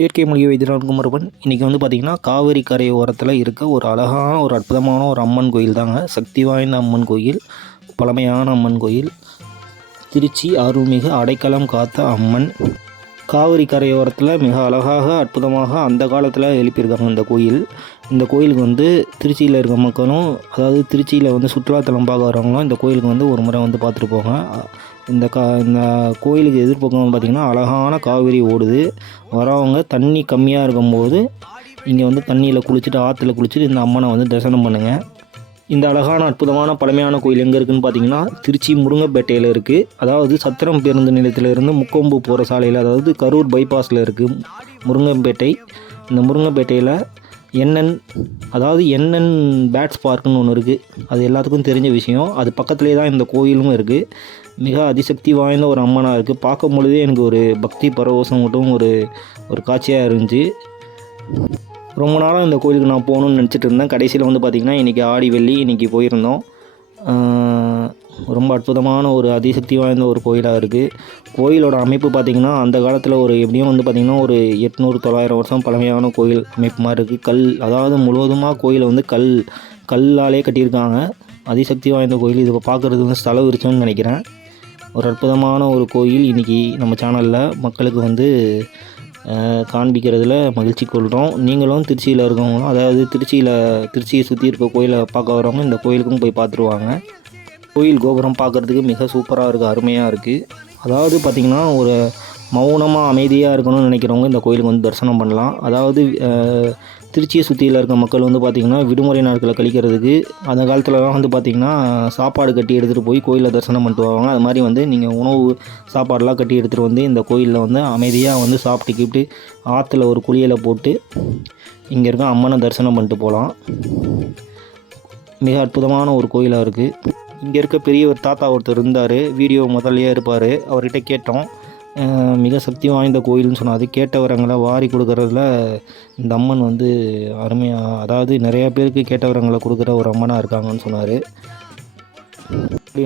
இயற்கை மூலிகை வைத்தியர் குமரப்பன். இன்றைக்கி வந்து பார்த்திங்கன்னா காவிரி கரை ஓரத்தில் இருக்க ஒரு அழகான ஒரு அற்புதமான ஒரு அம்மன் கோயில் தாங்க. சக்தி வாய்ந்த அம்மன் கோயில், பழமையான அம்மன் கோயில், திருச்சி அருள்மிகு அடைக்கலம் காத்த அம்மன். காவிரி கரையோரத்தில் மிக அழகாக அற்புதமாக அந்த காலத்தில் எழுப்பியிருக்காங்க இந்த கோயில். இந்த கோயிலுக்கு வந்து திருச்சியில் இருக்க மக்களும், அதாவது திருச்சியில் வந்து சுற்றுலாத்தலம் பார்க்க வரவங்களும் இந்த கோயிலுக்கு வந்து ஒரு முறை வந்து பார்த்துட்டு போங்க. இந்த கோயிலுக்கு எதிர்பக்கம் வந்து பார்த்திங்கன்னா அழகான காவிரி ஓடுது. வரவங்க தண்ணி கம்மியாக இருக்கும்போது இங்கே வந்து தண்ணியில் குளிச்சுட்டு, ஆற்றுல குளிச்சுட்டு இந்த அம்மனை வந்து தரிசனம் பண்ணுங்கள். இந்த அழகான அற்புதமான பழமையான கோயில் எங்கே இருக்குதுன்னு பார்த்தீங்கன்னா திருச்சி முருங்கைப்பேட்டையில் இருக்குது. அதாவது சத்திரம் பேருந்து நிலையத்திலிருந்து முக்கொம்பு போகிற சாலையில், அதாவது கரூர் பைபாஸில் இருக்குது முருங்கைப்பேட்டை. இந்த முருங்கைப்பேட்டையில் என்என் பேட்ஸ் பார்க்குன்னு ஒன்று இருக்குது. அது எல்லாத்துக்கும் தெரிஞ்ச விஷயம். அது பக்கத்துலேயே தான் இந்த கோயிலும் இருக்குது. மிக அதிசக்தி வாய்ந்த ஒரு அம்மனாக இருக்குது. பார்க்கும் பொழுதே எனக்கு ஒரு பக்தி பரவசம் மட்டும் ஒரு காட்சியாக இருந்துச்சு. ரொம்ப நாளாக இந்த கோயிலுக்கு நான் போகணுன்னு நினச்சிட்டு இருந்தேன். கடைசியில் வந்து பார்த்திங்கன்னா இன்றைக்கி ஆடி வெள்ளி இன்றைக்கி போயிருந்தோம். ரொம்ப அற்புதமான ஒரு அதிசக்தி வாய்ந்த ஒரு கோயிலாக இருக்குது. கோயிலோட அமைப்பு பார்த்திங்கன்னா அந்த காலத்தில் ஒரு எப்படியும் வந்து பார்த்திங்கன்னா ஒரு 800-900 வருஷம் பழமையான கோயில் அமைப்பு மாதிரி இருக்குது. அதாவது முழுவதுமாக கோயிலை வந்து கல்லாலே கட்டியிருக்காங்க. அதிசக்தி வாய்ந்த கோயில். இது பார்க்குறது வந்து ஸ்தல விருச்சம்னு நினைக்கிறேன். ஒரு அற்புதமான ஒரு கோயில் இன்றைக்கி நம்ம சேனலில் மக்களுக்கு வந்து காண்பிக்கிறதுல மகிழ்ச்சி கொள்கிறோம். நீங்களும் திருச்சியில் இருக்கவங்களும், அதாவது திருச்சியை சுற்றி இருக்க கோயிலை பார்க்க வரவங்க இந்த கோயிலுக்கும் போய் பார்த்துருவாங்க. கோயில் கோபுரம் பார்க்குறதுக்கு மிக சூப்பராக இருக்குது, அருமையாக இருக்குது. அதாவது பார்த்திங்கன்னா ஒரு மௌனமாக அமைதியாக இருக்கணும்னு நினைக்கிறவங்க இந்த கோயிலுக்கு வந்து தரிசனம் பண்ணலாம். அதாவது திருச்சியை சுற்றியில் இருக்க மக்கள் வந்து பார்த்திங்கன்னா விடுமுறை நாட்களை கழிக்கிறதுக்கு அந்த காலத்துலலாம் வந்து பார்த்திங்கன்னா சாப்பாடு கட்டி எடுத்துகிட்டு போய் கோயிலில் தரிசனம் பண்ணிட்டு வருவாங்க. அது மாதிரி வந்து நீங்கள் உணவு சாப்பாடெலாம் கட்டி எடுத்துகிட்டு வந்து இந்த கோயிலில் வந்து அமைதியாக வந்து சாப்பிட்டுக்கிட்டு ஆற்றுல ஒரு குளியலை போட்டு இங்கே இருக்க அம்மனை தரிசனம் பண்ணிட்டு போகலாம். மிக அற்புதமான ஒரு கோயிலாக இருக்குது. இங்கே இருக்க பெரிய ஒரு தாத்தா ஒருத்தர் இருந்தார், வீடியோ முதல்லையே இருப்பார். அவர்கிட்ட கேட்டோம். மிக சக்தி வாய்ந்த கோயில்னு சொன்னார். அது கேட்டவரங்களை வாரி கொடுக்குறதுல இந்த அம்மன் வந்து அருமையாக, அதாவது நிறையா பேருக்கு கேட்டவரங்களை கொடுக்குற ஒரு அம்மனாக இருக்காங்கன்னு சொன்னார்.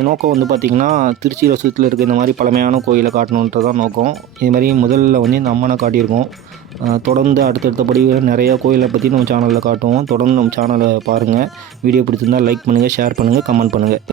நோக்கம் வந்து பார்த்திங்கன்னா திருச்சியில் சுற்றில் இருக்க இந்த மாதிரி பழமையான கோயிலை காட்டணுன்றதான் நோக்கம். இது மாதிரி முதல்ல வந்து இந்த அம்மனை காட்டியிருக்கோம். தொடர்ந்து அடுத்தடுத்தபடி நிறையா கோயிலை பற்றி நம்ம சேனலில் காட்டுவோம். தொடர்ந்து நம்ம சேனலை பாருங்கள். வீடியோ பிடிச்சிருந்தால் லைக் பண்ணுங்கள், ஷேர் பண்ணுங்கள், கமெண்ட் பண்ணுங்கள்.